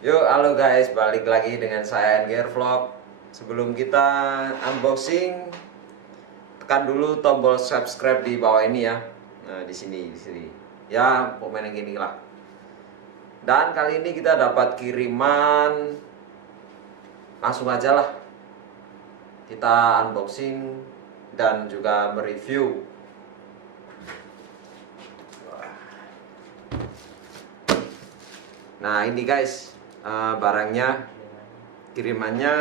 Yuk, halo guys, balik lagi dengan saya NGR Vlog. Sebelum kita unboxing, tekan dulu tombol subscribe di bawah ini ya. Nah, di sini. Ya, pokoknya yang gini lah. Dan kali ini kita dapat kiriman. Langsung aja lah. Kita unboxing dan juga mereview. Nah, ini guys, barangnya, kirimannya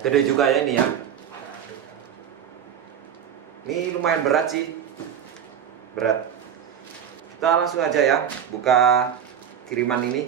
gede juga ya ini ya. Ini lumayan berat sih, berat. Kita langsung aja ya buka kiriman ini.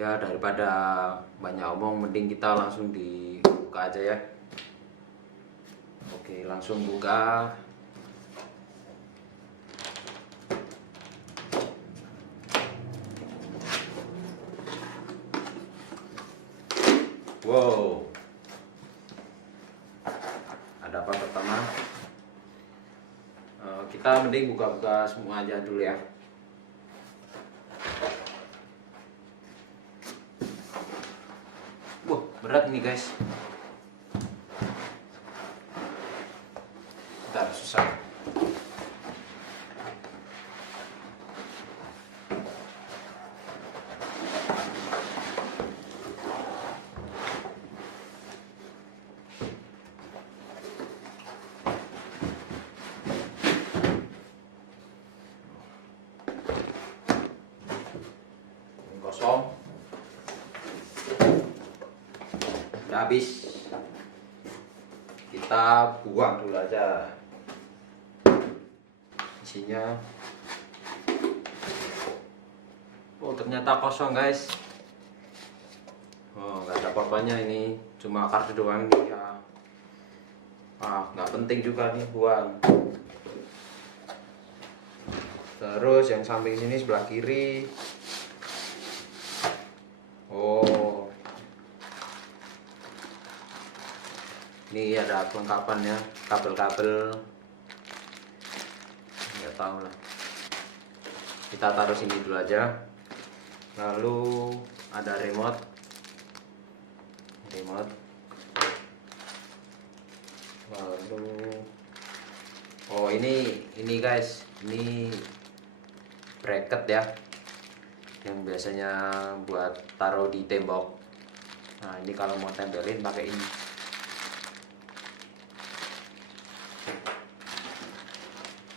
Ya, daripada banyak omong, mending kita langsung dibuka aja ya. Oke, langsung buka. Wow, ada apa pertama? Kita mending buka-buka semua aja dulu ya. Wah, berat nih guys. Bentar, susah. Kosong. Udah habis. Kita buang dulu aja isinya. Oh, ternyata kosong guys. Oh, nggak ada apa-apanya ini, cuma kartu doang nih ya. Nggak penting juga nih, buang. Terus yang samping sini sebelah kiri. Oh, ini ada kelengkapannya, kabel-kabel. Nggak tahu lah. Kita taruh sini dulu aja. Lalu ada remote. Lalu, oh ini guys, ini bracket ya, yang biasanya buat taruh di tembok. Nah, ini kalau mau tempelin pakai ini.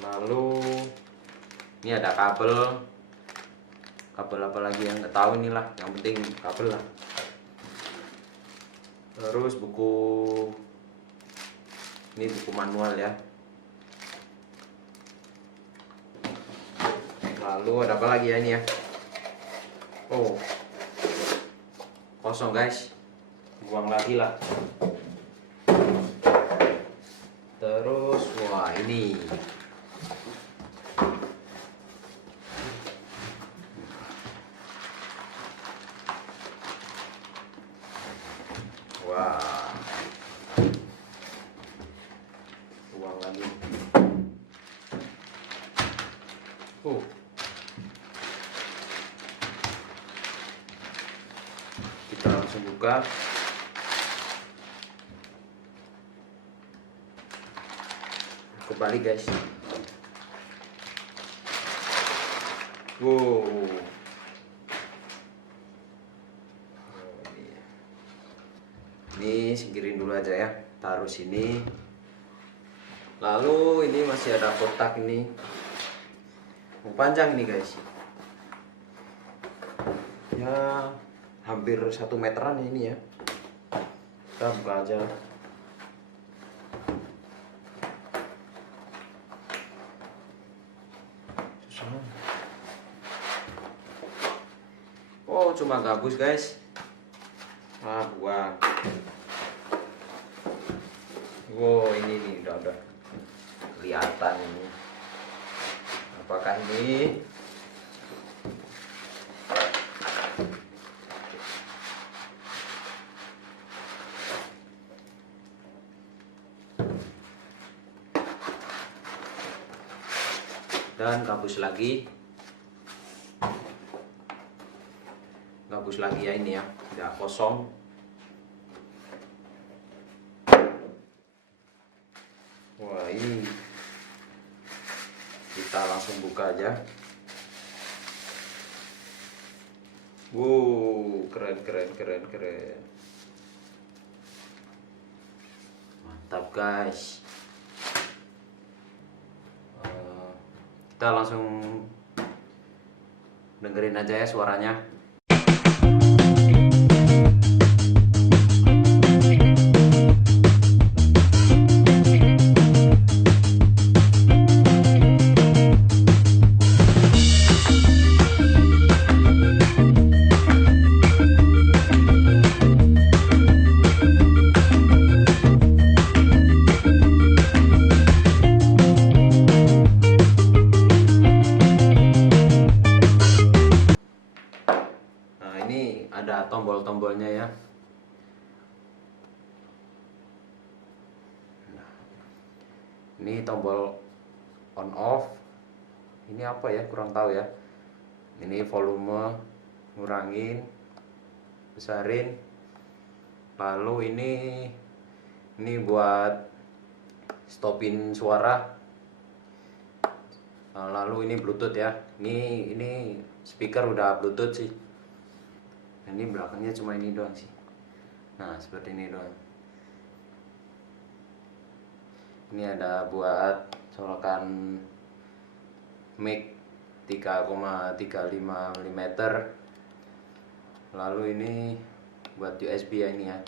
Lalu ini ada kabel apa lagi yang nggak tahu inilah, yang penting kabel lah. Terus ini buku manual ya. Lalu ada apa lagi ya ini ya? Oh, kosong guys, buang lagi lah. Terus wah, ini wah, buang lagi. Kita langsung buka. Kembali guys. Wow. Ini singkirin dulu aja ya, taruh sini. Lalu ini masih ada kotak ini, panjang nih guys. ya hampir 1 meteran ini ya. Kita buka aja. Oh, cuma gabus guys. Ah, buang. Wow, ini nih udah kelihatan ini. Apakah ini? Dan gabus lagi ya ini ya, tidak kosong. Wah, ini kita langsung buka aja. Wow, keren. Mantap guys. Kita langsung dengerin aja ya suaranya. Ini ada tombol-tombolnya ya. Nah, ini tombol on off. Ini apa ya? Kurang tahu ya. Ini volume, ngurangin, besarin. Lalu ini buat stopin suara. Lalu ini Bluetooth ya. Ini speaker udah Bluetooth sih. Ini belakangnya cuma ini doang sih. Nah, seperti ini doang. Ini ada buat colokan mic 3,35 mm. Lalu ini buat USB ya ini ya.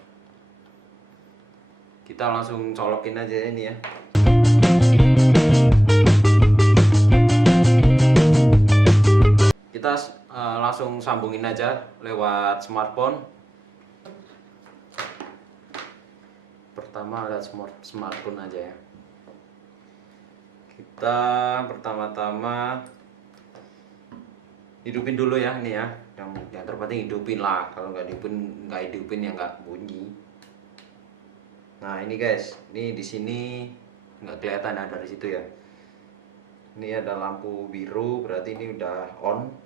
Kita langsung colokin aja ini ya. Kita langsung sambungin aja lewat smartphone. Pertama lewat smartphone aja ya. Kita pertama-tama hidupin dulu ya ini ya. Yang terpenting hidupin lah. Kalau nggak hidupin ya nggak bunyi. Nah ini guys, ini di sini nggak kelihatan ada di situ ya. Ini ada lampu biru, berarti ini udah on.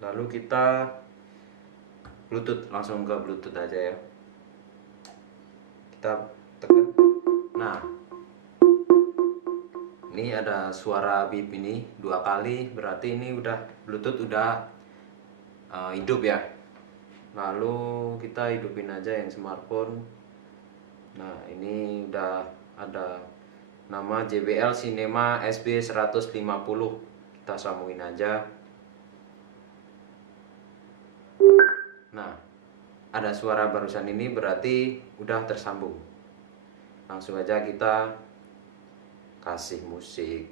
Lalu kita Bluetooth, langsung ke Bluetooth aja ya. Kita tekan. Nah, ini ada suara beep ini 2 kali, berarti ini udah Bluetooth udah hidup ya. Lalu kita hidupin aja yang smartphone. Nah, ini udah ada nama JBL Cinema SB150. Kita sambungin aja. Nah, ada suara barusan ini berarti udah tersambung. Langsung aja kita kasih musik.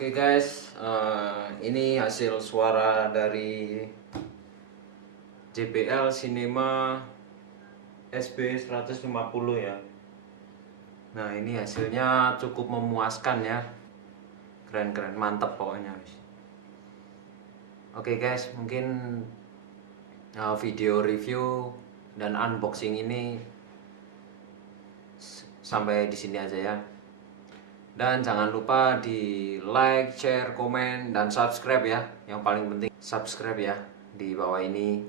Oke guys, ini hasil suara dari JBL Cinema SB 150 ya. Nah ini hasilnya cukup memuaskan ya. Keren-keren, mantep pokoknya. Oke guys, mungkin video review dan unboxing ini sampai di sini aja ya. Dan jangan lupa di like, share, komen, dan subscribe ya. Yang paling penting subscribe ya di bawah ini.